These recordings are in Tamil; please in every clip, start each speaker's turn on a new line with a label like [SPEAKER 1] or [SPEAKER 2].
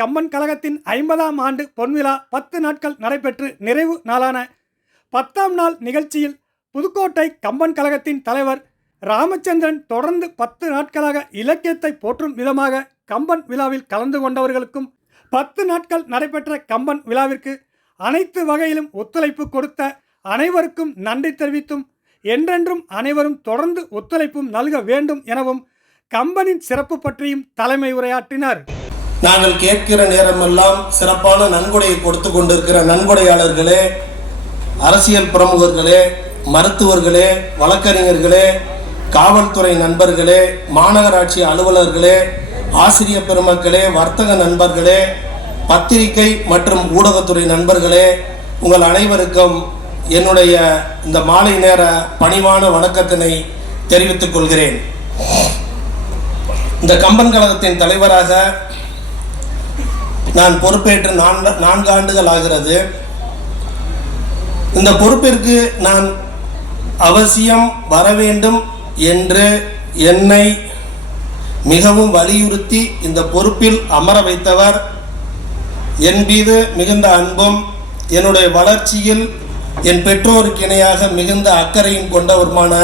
[SPEAKER 1] கம்பன் கழகத்தின் ஐம்பதாம் ஆண்டு பொன்விழா பத்து நாட்கள் நடைபெற்று நிறைவு நாளான பத்தாம் நாள் நிகழ்ச்சியில் புதுக்கோட்டை கம்பன் கழகத்தின் தலைவர் ராமச்சந்திரன் தொடர்ந்து பத்து நாட்களாக இலக்கியத்தை போற்றும் விதமாக கம்பன் விழாவில் கலந்து கொண்டவர்களுக்கும் பத்து நாட்கள் நடைபெற்ற கம்பன் விழாவிற்கு அனைத்து வகையிலும் ஒத்துழைப்பு கொடுத்த அனைவருக்கும் நன்றி தெரிவித்தும் என்றென்றும் அனைவரும் தொடர்ந்து ஒத்துழைப்பும் நல்க வேண்டும் எனவும் கம்பனின் சிறப்பு பற்றியும் தலைமை உரையாற்றினார்.
[SPEAKER 2] நாங்கள் கேட்கிற நேரமெல்லாம் சிறப்பான நன்கொடையை கொடுத்து கொண்டிருக்கிற நன்கொடையாளர்களே அரசியல் பிரமுகர்களே மருத்துவர்களே வழக்கறிஞர்களே காவல்துறை நண்பர்களே மாநகராட்சி அலுவலர்களே ஆசிரிய பெருமக்களே வர்த்தக நண்பர்களே பத்திரிகை மற்றும் ஊடகத்துறை நண்பர்களே உங்கள் அனைவருக்கும் என்னுடைய இந்த மாலை நேர பணிவான வணக்கத்தினை தெரிவித்துக் கொள்கிறேன். இந்த கம்பன் கழகத்தின் தலைவராக நான் பொறுப்பேற்று நான்கு நான்கு ஆண்டுகள் ஆகிறது. இந்த பொறுப்பிற்கு நான் அவசியம் வர வேண்டும் என்று என்னை மிகவும் வலியுறுத்தி இந்த பொறுப்பில் அமர வைத்தவர். என் மீது மிகுந்த அன்பும் என்னுடைய வளர்ச்சியில் என் பெற்றோருக்கு இணையாக மிகுந்த அக்கறையும் கொண்டவருமான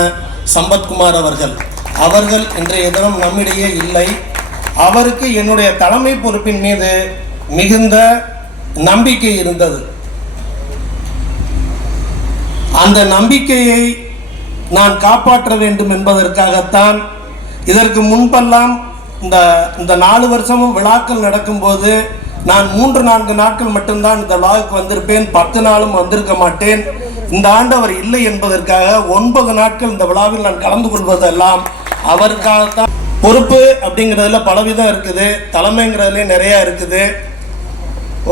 [SPEAKER 2] சம்பத்குமார் அவர்கள். அவர்கள் இன்றைய தினம் நம்மிடையே இல்லை. அவருக்கு என்னுடைய தலைமை பொறுப்பின் மீது மிகுந்த நம்பிக்கை இருந்தது. அந்த நம்பிக்கையை நான் காப்பாற்ற வேண்டும் என்பதற்காகத்தான் இதற்கு முன்பெல்லாம் இந்த இந்த நாலு வருஷமும் விழாக்கள் நடக்கும்போது நான் மூன்று நான்கு நாட்கள் மட்டும்தான் இந்த விழாவுக்கு வந்திருப்பேன். பத்து நாளும் வந்திருக்க மாட்டேன். இந்த ஆண்டு அவர் இல்லை என்பதற்காக ஒன்பது நாட்கள் இந்த விழாவில் நான் கலந்து கொள்வதெல்லாம் அவருக்காகத்தான். பொறுப்பு அப்படிங்கிறதுல பலவிதம் இருக்குது. தலைமைங்கிறதுலேயும் நிறையா இருக்குது.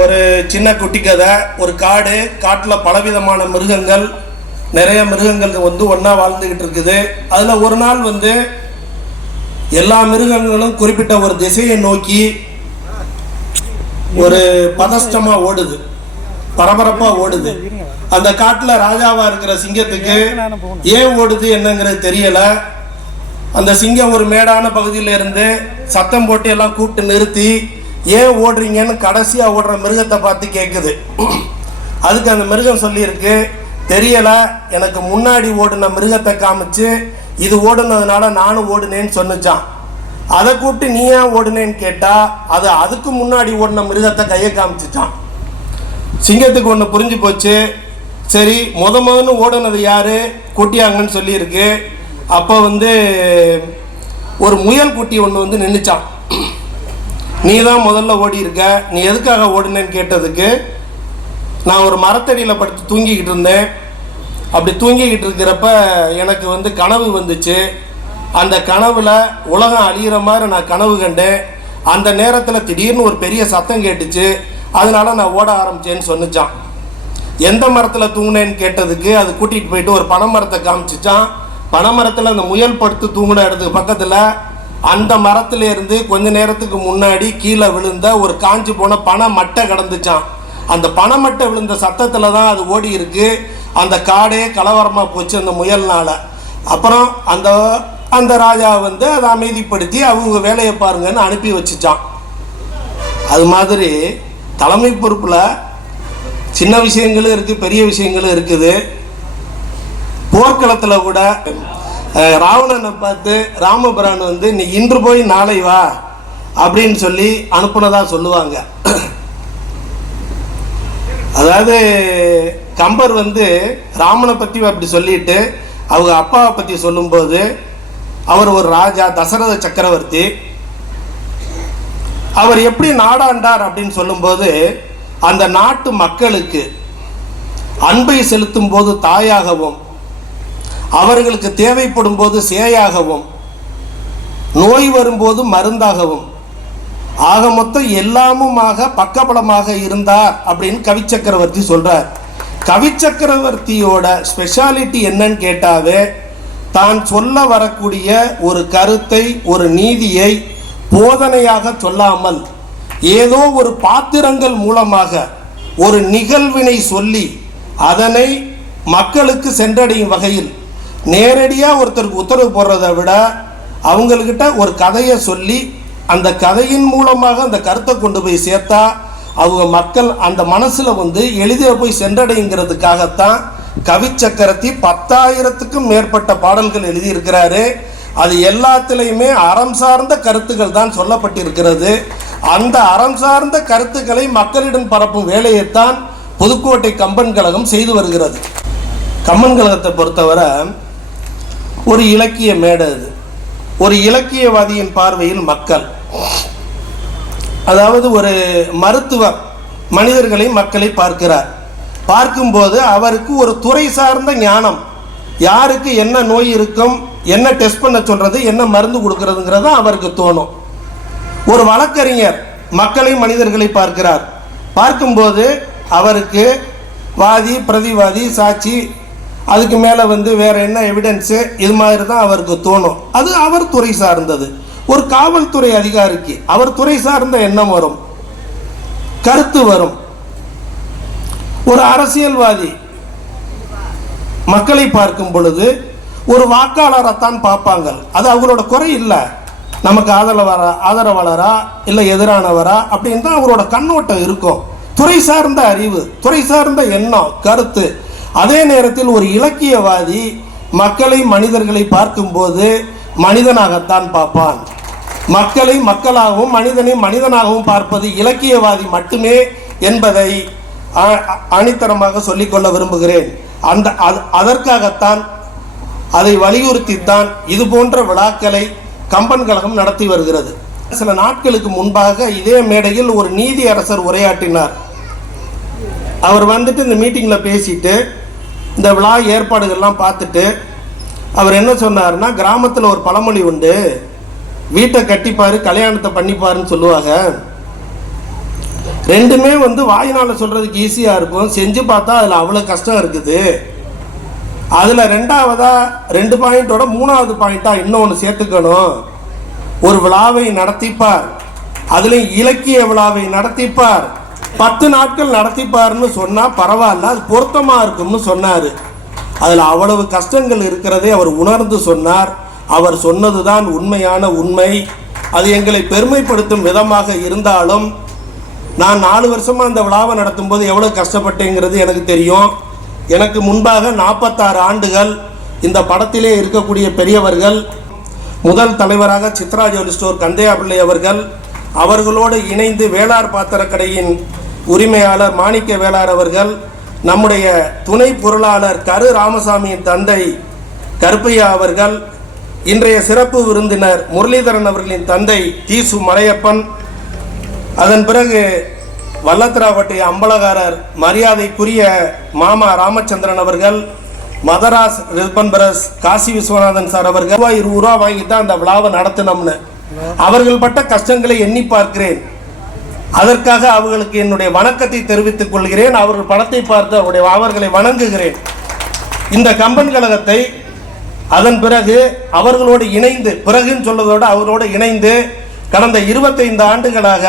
[SPEAKER 2] ஒரு சின்ன குட்டி கதை ஒரு காடு காட்டில் பலவிதமான மிருகங்கள் நிறைய மிருகங்கள் வந்து ஒன்றா வாழ்ந்துக்கிட்டு இருக்குது. அதில் ஒரு நாள் வந்து எல்லா மிருகங்களும் குறிப்பிட்ட ஒரு திசையை நோக்கி ஒரு பதஷ்டமாக ஓடுது. பரபரப்பாக ஓடுது. அந்த காட்டில் ராஜாவாக இருக்கிற சிங்கத்துக்கு ஏன் ஓடுது என்னங்கிறது தெரியலை. அந்த சிங்கம் ஒரு மேடான பகுதியில் இருந்து சத்தம் போட்டு எல்லாம் கூப்பிட்டு நிறுத்தி ஏன் ஓடுறீங்கன்னு கடைசியாக ஓடுற மிருகத்தை பார்த்து கேட்குது அதுக்கு அந்த மிருகம் சொல்லியிருக்கு தெரியலை எனக்கு முன்னாடி ஓடின மிருகத்தை காமிச்சு இது ஓடுனதுனால நானும் ஓடுனேன்னு சொன்னுச்சான் அதை கூப்பிட்டு நீ ஏன் ஓடுனேன்னு கேட்டால் அது அதுக்கு முன்னாடி ஓடின மிருகத்தை கையை காமிச்சிச்சான் சிங்கத்துக்கு ஒன்று புரிஞ்சு போச்சு. சரி முத முதன்னு ஓடுனது யார்? குட்டியாங்கன்னு சொல்லியிருக்கு. அப்போ வந்து ஒரு முயல் குட்டி ஒன்று வந்து நின்றுச்சான் நீ தான் முதல்ல ஓடி இருக்க நீ எதுக்காக ஓடுனேன்னு கேட்டதுக்கு நான் ஒரு மரத்தடியில் படுத்து தூங்கிக்கிட்டு இருந்தேன். அப்படி தூங்கிக்கிட்டு இருக்கிறப்ப எனக்கு வந்து கனவு வந்துச்சு. அந்த கனவில் உலகம் அழியிற மாதிரி நான் கனவு கண்டேன். அந்த நேரத்தில் திடீர்னு ஒரு பெரிய சத்தம் கேட்டுச்சு. அதனால நான் ஓட ஆரம்பிச்சேன்னு சொன்னிச்சான் எந்த மரத்தில் தூங்கினேன்னு கேட்டதுக்கு அது கூட்டிகிட்டு போயிட்டு ஒரு பனைமரத்தை காமிச்சிச்சான் பனைமரத்தில் அந்த முயல் படுத்து தூங்கின இடத்துக்கு பக்கத்தில் அந்த மரத்துல இருந்து கொஞ்ச நேரத்துக்கு முன்னாடி கீழே விழுந்த ஒரு காஞ்சு போன பனை மட்டை கிடந்துச்சான் அந்த பனை மட்டை விழுந்த சத்தத்தில் தான் அது ஓடி இருக்கு. அந்த காடே கலவரமாக போச்சு அந்த முயல்னால. அப்புறம் அந்த அந்த ராஜா வந்து அதை அமைதிப்படுத்தி அவங்க வேலையை பாருங்கன்னு அனுப்பி வச்சுச்சான் அது மாதிரி தலைமை பொறுப்பில் சின்ன விஷயங்களும் இருக்குது பெரிய விஷயங்களும் இருக்குது. போர்க்களத்தில் கூட ராவணனை பார்த்து ராமபிரான் வந்து நீ இன்று போய் நாளை வா அப்படின்னு சொல்லி அனுப்புனதா சொல்லுவாங்க. அதாவது கம்பர் வந்து ராமனை பற்றி அப்படி சொல்லிட்டு அவங்க அப்பாவை பற்றி சொல்லும்போது அவர் ஒரு ராஜா தசரத சக்கரவர்த்தி. அவர் எப்படி நாடாண்டார் அப்படின்னு சொல்லும்போது அந்த நாட்டு மக்களுக்கு அன்பை செலுத்தும் போது தாயாகவும் அவர்களுக்கு தேவைப்படும் போது சேயாகவும் நோய் வரும்போது மருந்தாகவும். ஆக மொத்தம் எல்லாமுமாக பக்கபலமாக இருந்தார் அப்படின்னு கவிச்சக்கரவர்த்தி சொல்றார். கவிச்சக்கரவர்த்தியோட ஸ்பெஷாலிட்டி என்னன்னு கேட்டாவே தான் சொல்ல வரக்கூடிய ஒரு கருத்தை ஒரு நீதியை போதனையாக சொல்லாமல் ஏதோ ஒரு பாத்திரங்கள் மூலமாக ஒரு நிகழ்வினை சொல்லி அதனை மக்களுக்கு சென்றடையும் வகையில் நேரடியாக ஒருத்தருக்கு உத்தரவு போடுறதை விட அவங்கக்கிட்ட ஒரு கதையை சொல்லி அந்த கதையின் மூலமாக அந்த கருத்தை கொண்டு போய் சேர்த்தா அவங்க மக்கள் அந்த மனசில் வந்து எளிதில் போய் சென்றடைங்கிறதுக்காகத்தான் கவி சக்கரத்தி பத்தாயிரத்துக்கும் மேற்பட்ட பாடல்கள் எழுதியிருக்கிறாரு. அது எல்லாத்துலேயுமே அறம் சார்ந்த கருத்துக்கள் தான் சொல்லப்பட்டிருக்கிறது. அந்த அறம் சார்ந்த கருத்துக்களை மக்களிடம் பரப்பும் வேலையைத்தான் புதுக்கோட்டை கம்பன் கழகம் செய்து வருகிறது. கம்பன் கழகத்தை பொறுத்தவரை ஒரு இலக்கிய மேடை அது. ஒரு இலக்கியவாதியின் பார்வையில் மக்கள். அதாவது ஒரு மருத்துவர் மனிதர்களை மக்களை பார்க்கிறார். பார்க்கும்போது அவருக்கு ஒரு துறை சார்ந்த ஞானம். யாருக்கு என்ன நோய் இருக்கும் என்ன டெஸ்ட் பண்ண சொல்கிறது என்ன மருந்து கொடுக்கறதுங்கிறது அவருக்கு தோணும். ஒரு வழக்கறிஞர் மக்களை மனிதர்களை பார்க்கிறார். பார்க்கும்போது அவருக்கு வாதி பிரதிவாதி சாட்சி அதுக்கு மேலே வந்து வேறு என்ன எவிடன்ஸு இது மாதிரி தான் அவருக்கு தோணும். அது அவர் துறை சார்ந்தது. ஒரு காவல்துறை அதிகாரிக்கு அவர் துறை சார்ந்த எண்ணம் வரும். கருத்து வரும். ஒரு அரசியல்வாதி மக்களை பார்க்கும் பொழுது ஒரு வாக்காளரைத்தான் பார்ப்பாங்க அது அவங்களோட குறை இல்லை. நமக்கு ஆதரவாரா ஆதரவாளரா இல்லை எதிரானவரா அப்படின்னு தான் அவரோட கண்ணோட்டம் இருக்கும். துறை சார்ந்த அறிவு துறை சார்ந்த எண்ணம் கருத்து அதே நேரத்தில் ஒரு இலக்கியவாதி மக்களை மனிதர்களை பார்க்கும்போது மனிதனாகத்தான் பார்ப்பான். மக்களை மக்களாகவும் மனிதனை மனிதனாகவும் பார்ப்பது இலக்கியவாதி மட்டுமே என்பதை அ- சொல்லிக்கொள்ள விரும்புகிறேன். அந்த அது- அதற்காகத்தான் அதை வலியுறுத்தித்தான் இது போன்ற விழாக்களை கம்பன் கழகம் நடத்தி வருகிறது. சில நாட்களுக்கு முன்பாக இதே மேடையில் ஒரு நீதி அரசர் உரையாற்றினார். அவர் வந்துட்டு இந்த மீட்டிங்கில் பேசிட்டு இந்த விழா ஏற்பாடுகள்லாம் பார்த்துட்டு அவர் என்ன சொன்னார்னா கிராமத்தில் ஒரு பழமொழி உண்டு. வீட்டை கட்டிப்பார் கல்யாணத்தை பண்ணிப்பாருன்னு சொல்லுவாங்க. ரெண்டுமே வந்து வாயினால் சொல்கிறதுக்கு ஈஸியாக இருக்கும். செஞ்சு பார்த்தா அதில் அவ்வளோ கஷ்டம் இருக்குது. அதில் ரெண்டாவதாக ரெண்டு பாயிண்டோட மூணாவது பாயிண்ட்டாக இன்னொன்று சேர்த்துக்கணும். ஒரு விழாவை நடத்திப்பார். அதுலேயும் இலக்கிய விழாவை நடத்திப்பார். பத்து நாட்கள் நடத்திப்பார்னு சொன்னால் பரவாயில்ல அது பொருத்தமாக இருக்கும்னு சொன்னார். அதில் அவ்வளவு கஷ்டங்கள் இருக்கிறதே அவர் உணர்ந்து சொன்னார். அவர் சொன்னதுதான் உண்மையான உண்மை. அது எங்களை பெருமைப்படுத்தும் விதமாக இருந்தாலும் நான் நாலு வருஷமாக அந்த விழாவை நடத்தும்போது எவ்வளோ கஷ்டப்பட்டேங்கிறது எனக்கு தெரியும். எனக்கு முன்பாக நாற்பத்தாறு ஆண்டுகள் இந்த படத்திலே இருக்கக்கூடிய பெரியவர்கள் முதல் தலைவராக சித்ரா ஜுவல் ஸ்டோர் கந்தையா பிள்ளை அவர்கள் அவர்களோடு இணைந்து வேளார் பாத்திரக்கடையின் உரிமையாளர் மாணிக்க வேளார் அவர்கள் நம்முடைய துணை பொருளாளர் கரு ராமசாமியின் தந்தை கருப்பையா அவர்கள் இன்றைய சிறப்பு விருந்தினர் முரளிதரன் அவர்களின் தந்தை தீசு மலையப்பன் அதன் பிறகு வல்லத்திராப்பட்டி அம்பலகாரர் மரியாதைக்குரிய மாமா ராமச்சந்திரன் அவர்கள் Madras Ripon press Kasi Viswanathan sir அவர்கள் இருபது ரூபா வாங்கி தான் அந்த விழாவை நடத்தினோம்னு. அவர்கள் பட்ட கஷ்டங்களை எண்ணி பார்க்கிறேன். அதற்காக அவர்களுக்கு என்னுடைய வணக்கத்தை தெரிவித்துக் கொள்கிறேன். அவர்கள் படத்தை பார்த்து அவருடைய அவர்களை வணங்குகிறேன். இந்த கம்பன் கழகத்தை அதன் பிறகு அவர்களோடு இணைந்து பிறகுன்னு சொல்வதோடு அவர்களோடு இணைந்து கடந்த இருபத்தைந்து ஆண்டுகளாக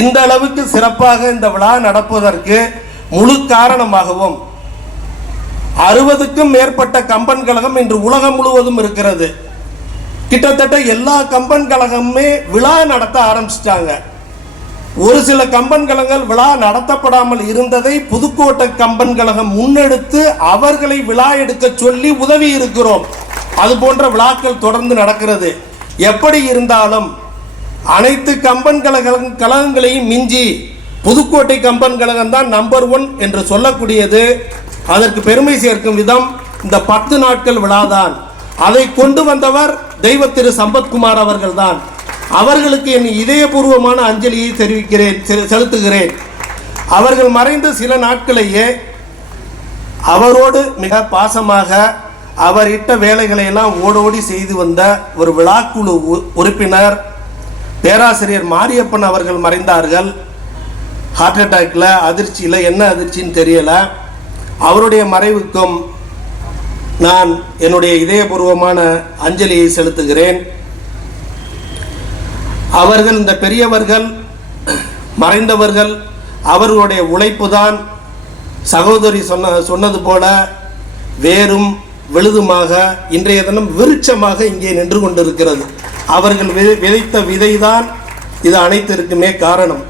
[SPEAKER 2] இந்த அளவுக்கு சிறப்பாக இந்த விழா நடப்பதற்கு முழு காரணமாகவும் அறுபதுக்கும் மேற்பட்ட கம்பன் கழகம் இன்று உலகம் முழுவதும் இருக்கிறது. கிட்டத்தட்ட எல்லா கம்பன் கழகமுமே விழா நடத்த ஆரம்பிச்சிட்டாங்க. ஒரு சில கம்பன் கழகங்கள் விழா நடத்தப்படாமல் இருந்ததை புதுக்கோட்டை கம்பன் கழகம் முன்னெடுத்து அவர்களை விழா எடுக்க சொல்லி உதவி இருக்கிறோம். அது போன்ற விழாக்கள் தொடர்ந்து நடக்கிறது. எப்படி இருந்தாலும் அனைத்து கம்பன் கழக கழகங்களையும் மிஞ்சி புதுக்கோட்டை கம்பன் கழகம் தான் நம்பர் ஒன் என்று சொல்லக்கூடியது. அதற்கு பெருமை சேர்க்கும் விதம் இந்த பத்து நாட்கள் விழாதான். அதை கொண்டு வந்தவர் தெய்வ திரு சம்பத்குமார் அவர்கள்தான் அவர்களுக்கு என் இதயபூர்வமான அஞ்சலியை தெரிவிக்கிறேன் செ- செலுத்துகிறேன். அவர்கள் மறைந்த சில நாட்களையே அவரோடு மிக பாசமாக அவர் இட்ட வேலைகளை எல்லாம் ஓடோடி செய்து வந்த ஒரு விழாக்குழு உ- உறுப்பினர் பேராசிரியர் மாரியப்பன் அவர்கள் மறைந்தார்கள். ஹார்ட் அட்டாக்ல அதிர்ச்சியில் என்ன அதிர்ச்சின்னு தெரியலை. அவருடைய மறைவுக்கும் நான் என்னுடைய இதயபூர்வமான அஞ்சலியை செலுத்துகிறேன். அவர்கள் இந்த பெரியவர்கள் மறைந்தவர்கள் அவர்களுடைய உழைப்பு தான் சகோதரி சொன்ன சொன்னது போல வேறும் விழுதுமாக இன்றைய தினம் விருட்சமாக இங்கே நின்று கொண்டிருக்கிறது. அவர்கள் விதைத்த விதைதான் இது அனைத்திற்குமே காரணம்.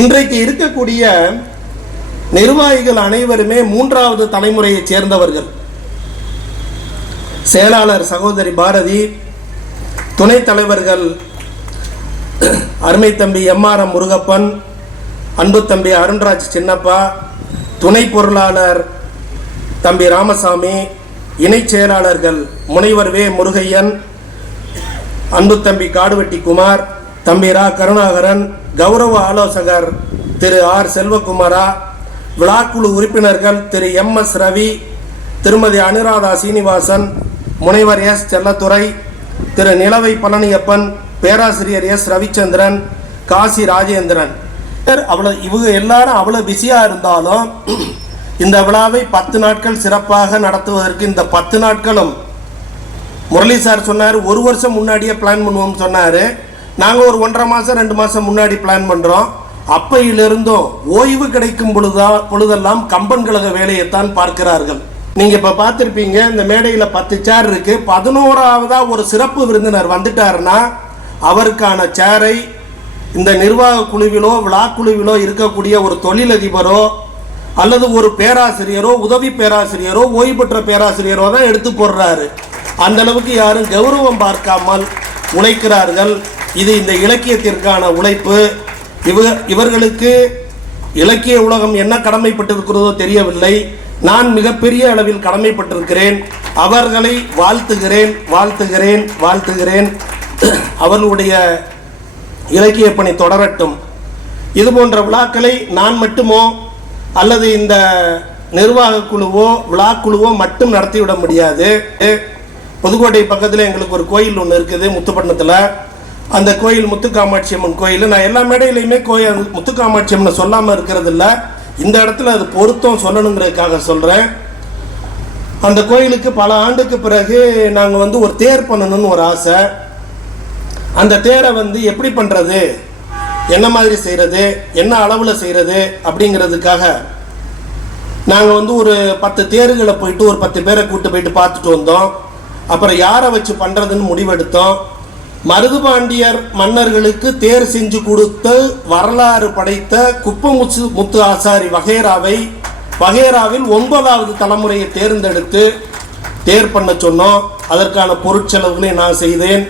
[SPEAKER 2] இன்றைக்கு இருக்கக்கூடிய நிர்வாகிகள் அனைவருமே மூன்றாவது தலைமுறையைச் சேர்ந்தவர்கள். செயலாளர் சகோதரி பாரதி துணைத் தலைவர்கள் அருமை தம்பி எம்ஆர்எம் முருகப்பன் அன்பு தம்பி அருண்ராஜ் சின்னப்பா துணை பொருளாளர் தம்பி ராமசாமி இணைச் செயலாளர்கள் முனைவர் வே முருகையன் அன்பு தம்பி காடுவெட்டி குமார் தம்பி ரா கருணாகரன் கௌரவ ஆலோசகர் திரு ஆர் செல்வகுமாரா விழாக்குழு உறுப்பினர்கள் திரு எம் எஸ் ரவி திருமதி அனுராதா சீனிவாசன் முனைவர் எஸ் செல்லத்துறை திரு நிலவை பழனியப்பன் பேராசிரியர் எஸ். ரவிச்சந்திரன் காசி ராஜேந்திரன். அவ்வளோ இவங்க எல்லாரும் அவ்வளோ பிஸியாக இருந்தாலும் இந்த விழாவை பத்து நாட்கள் சிறப்பாக நடத்துவதற்கு இந்த பத்து நாட்களும் முரளி சார் சொன்னார் ஒரு வருஷம் முன்னாடியே பிளான் பண்ணுவோம்னு சொன்னார். நாங்கள் ஒரு ஒன்றரை மாதம் ரெண்டு மாதம் முன்னாடி பிளான் பண்ணுறோம் அப்பையிலிருந்தும் ஓய்வு கிடைக்கும் பொழுதா பொழுதெல்லாம் கம்பன் கழக வேலையைத்தான் பார்க்கிறார்கள். நீங்கள் இப்போ பார்த்துருப்பீங்க இந்த மேடையில் பத்து சேர் இருக்கு. பதினோராவதா ஒரு சிறப்பு விருந்தினர் வந்துட்டாருன்னா அவருக்கான சேரை இந்த நிர்வாக குழுவிலோ விழா குழுவிலோ இருக்கக்கூடிய ஒரு தொழிலதிபரோ அல்லது ஒரு பேராசிரியரோ உதவி பேராசிரியரோ ஓய்வு பெற்ற பேராசிரியரோ தான் எடுத்து போடுறாரு. அந்த அளவுக்கு யாரும் கௌரவம் பார்க்காமல் உழைக்கிறார்கள். இது இந்த இலக்கியத்திற்கான உழைப்பு. இவ இவர்களுக்கு இலக்கிய உலகம் என்ன கடமைப்பட்டிருக்கிறதோ தெரியவில்லை. நான் மிகப்பெரிய அளவில் கடமைப்பட்டிருக்கிறேன். அவர்களை வாழ்த்துகிறேன் வாழ்த்துகிறேன் வாழ்த்துகிறேன். அவர்களுடைய இலக்கிய பணி தொடரட்டும். இது போன்ற விழாக்களை நான் மட்டுமோ அல்லது இந்த நிர்வாக குழுவோ விழாக்குழுவோ மட்டும் நடத்திவிட முடியாது. புதுக்கோட்டை பக்கத்தில் எங்களுக்கு ஒரு கோயில் ஒன்று இருக்குது முத்துப்பட்டினத்தில். அந்த கோயில் முத்துக்காமாட்சி அம்மன் கோயில். நான் எல்லா மேடையிலையுமே கோயில் முத்துக்காமாட்சி அம்மனை சொல்லாமல் இருக்கிறதில்ல. இந்த இடத்துல அது பொருத்தம் சொல்லணுங்கிறதுக்காக சொல்கிறேன் அந்த கோயிலுக்கு பல ஆண்டுக்கு பிறகு நாங்கள் வந்து ஒரு தேர் பண்ணணும்னு ஒரு ஆசை. அந்த தேரை வந்து எப்படி பண்ணுறது என்ன மாதிரி செய்கிறது என்ன அளவில் செய்கிறது அப்படிங்கிறதுக்காக நாங்கள் வந்து ஒரு பத்து தேர்களை போயிட்டு ஒரு பத்து பேரை கூப்பிட்டு போயிட்டு பார்த்துட்டு வந்தோம். அப்புறம் யாரை வச்சு பண்ணுறதுன்னு முடிவெடுத்தோம். மருதுபாண்டியர் மன்னர்களுக்கு தேர் செஞ்சு கொடுத்து வரலாறு படைத்த குப்பமுச்சு முத்து ஆசாரி வகேராவை வகேராவில் ஒன்பதாவது தலைமுறையை தேர்ந்தெடுத்து தேர் பண்ண சொன்னோம். அதற்கான பொருட்செலவுகளை நான் செய்தேன்.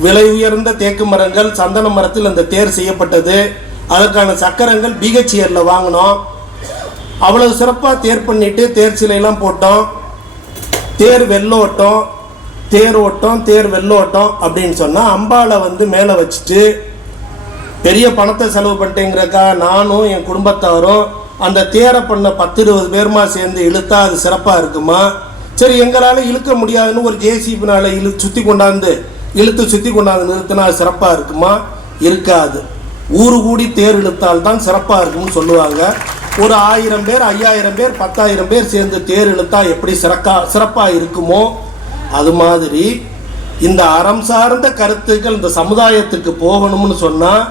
[SPEAKER 2] விலை உயர்ந்த தேக்கு மரங்கள் சந்தன மரத்தில் அந்த தேர் செய்யப்பட்டது. அதற்கான சக்கரங்கள் பிஹெச்இஎல்ல வாங்கினோம். அவ்வளவு சிறப்பாக தேர் பண்ணிட்டு தேர் சிலையெல்லாம் போட்டோம். தேர் வெள்ளோட்டம். தேர் ஓட்டம் தேர் வெள்ளோட்டம் அப்படின்னு சொன்னால் அம்பாளை வந்து மேலே வச்சுட்டு பெரிய பணத்தை செலவு பண்ணிட்டேங்கிறக்கா நானும் என் குடும்பத்தாரும் அந்த தேரை பண்ண பத்து இருபது பேருமா சேர்ந்து இழுத்தா அது சிறப்பாக இருக்குமா? சரி எங்களால் இழுக்க முடியாதுன்னு ஒரு ஜேசிபினால் இழு சுற்றி கொண்டாந்து இழுத்து சுற்றி கொண்டாந்து நிறுத்தினா அது சிறப்பாக இருக்குமா? இருக்காது. ஊரு கூடி தேர் இழுத்தால் தான் சிறப்பாக இருக்கும்னு சொல்லுவாங்க. ஒரு ஆயிரம் பேர் ஐயாயிரம் பேர் பத்தாயிரம் பேர் சேர்ந்து தேர் இழுத்தா எப்படி சிறக்கா சிறப்பாக இருக்குமோ? அது மாதிரி இந்த அறம் சார்ந்த கருத்துக்கள் இந்த சமுதாயத்துக்கு போகணும்னு சொன்னால்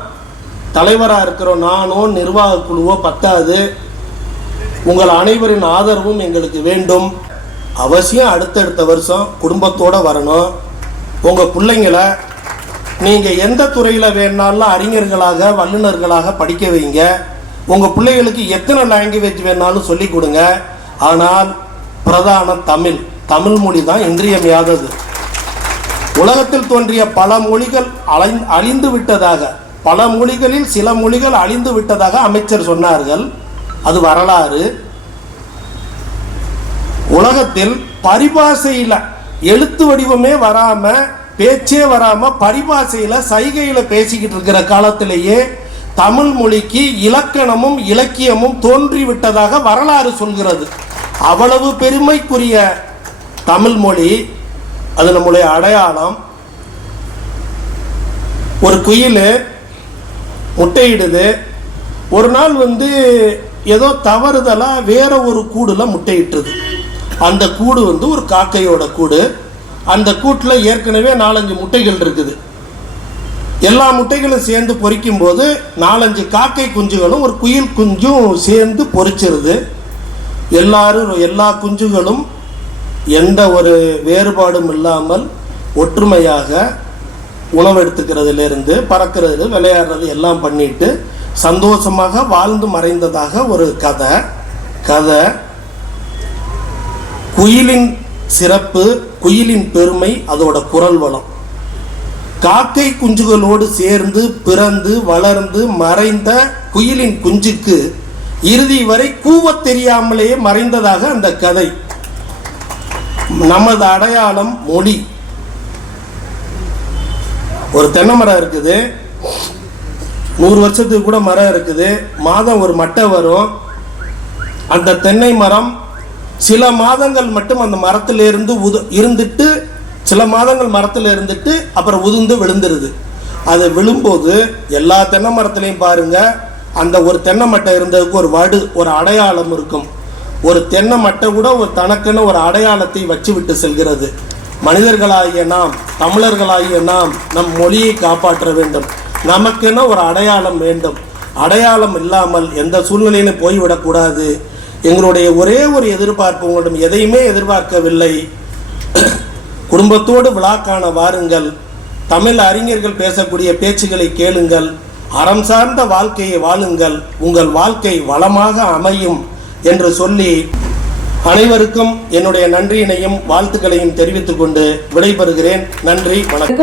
[SPEAKER 2] தலைவராக இருக்கிறோம் நானோ நிர்வாக குழுவோ பத்தாது. உங்கள் அனைவரின் ஆதரவும் எங்களுக்கு வேண்டும். அவசியம் அடுத்தடுத்த வருஷம் குடும்பத்தோடு வரணும். உங்கள் பிள்ளைங்கள நீங்கள் எந்த துறையில் வேணாலும் அறிஞர்களாக வல்லுநர்களாக படிக்க வைங்க. உங்கள் பிள்ளைகளுக்கு எத்தனை லாங்குவேஜ் வேணாலும் சொல்லிக் கொடுங்க. ஆனால் பிரதான தமிழ். தமிழ் மொழி தான் இன்றியமையாதது. உலகத்தில் தோன்றிய பல மொழிகள் அலை அழிந்து விட்டதாக பல மொழிகளில் சில மொழிகள் அழிந்து விட்டதாக அமைச்சர் சொன்னார்கள். அது வரலாறு. உலகத்தில் பரிபாஷையில் எழுத்து வடிவமே வராமல் பேச்சே வராமல் பரிபாஷையில் சைகையில் பேசிக்கிட்டு இருக்கிற காலத்திலேயே தமிழ் மொழிக்கு இலக்கணமும் இலக்கியமும் தோன்றிவிட்டதாக வரலாறு சொல்கிறது. அவ்வளவு பெருமைக்குரிய தமிழ் மொழி அது நம்முடைய அடையாளம். ஒரு குயில் முட்டையிடுது. ஒரு நாள் வந்து ஏதோ தவறுதலாக வேற ஒரு கூடுல முட்டையிட்டுருது. அந்த கூடு வந்து ஒரு காக்கையோட கூடு. அந்த கூட்டில் ஏற்கனவே நாலஞ்சு முட்டைகள் இருக்குது. எல்லா முட்டைகளும் சேர்ந்து பொறிக்கும் போது நாலஞ்சு காக்கை குஞ்சுகளும் ஒரு குயில் குஞ்சும் சேர்ந்து பொறிச்சிருது. எல்லாரும் எல்லா குஞ்சுகளும் எந்த ஒரு வேறுபாடும் இல்லாமல் ஒற்றுமையாக உணவு பறக்கிறது விளையாடுறது எல்லாம் பண்ணிட்டு சந்தோஷமாக வாழ்ந்து மறைந்ததாக ஒரு கதை. கதை குயிலின் சிறப்பு குயிலின் பெருமை அதோட குரல் வளம். காக்கை குஞ்சுகளோடு சேர்ந்து பிறந்து வளர்ந்து மறைந்த குயிலின் குஞ்சுக்கு இறுதி வரை கூவத் தெரியாமலேயே மறைந்ததாக அந்த கதை. நமது அடையாளம் மொழி. ஒரு தென்னை மரம் இருக்குது. நூறு வருஷத்துக்கு கூட மரம் இருக்குது. மாதம் ஒரு மட்டை வரும். அந்த தென்னை மரம் சில மாதங்கள் மட்டும் அந்த மரத்தில் இருந்து உது இருந்துட்டு சில மாதங்கள் மரத்தில் இருந்துட்டு அப்புறம் உதிர்ந்து விழுந்துருது. அது விழும்போது எல்லா தென்னை மரத்துலையும் பாருங்க அந்த ஒரு தென்னை மட்டை இருந்ததுக்கு ஒரு வடு ஒரு அடையாளம் இருக்கும். ஒரு தென்னை மட்டை கூட ஒரு தனக்கென ஒரு அடையாளத்தை வச்சு விட்டு செல்கிறது. மனிதர்களாகிய நாம் தமிழர்களாகிய நாம் நம் மொழியை காப்பாற்ற வேண்டும். நமக்கென ஒரு அடையாளம் வேண்டும். அடையாளம் இல்லாமல் எந்த சூழ்நிலையிலும் போய்விடக்கூடாது எங்களுடைய ஒரே ஒரு எதிர்பார்ப்பு உங்களிடம் எதையுமே எதிர்பார்க்கவில்லை. குடும்பத்தோடு விழாக்கான வாருங்கள். தமிழ் அறிஞர்கள் பேசக்கூடிய பேச்சுகளை கேளுங்கள். அறம் சார்ந்த வாழ்க்கையை வாழுங்கள். உங்கள் வாழ்க்கை வளமாக அமையும். என்று சொல்லி அனைவருக்கும் என்னுடைய நன்றியினையும் வாழ்த்துக்களையும் தெரிவித்துக் கொண்டு விடைபெறுகிறேன். நன்றி வணக்கம்.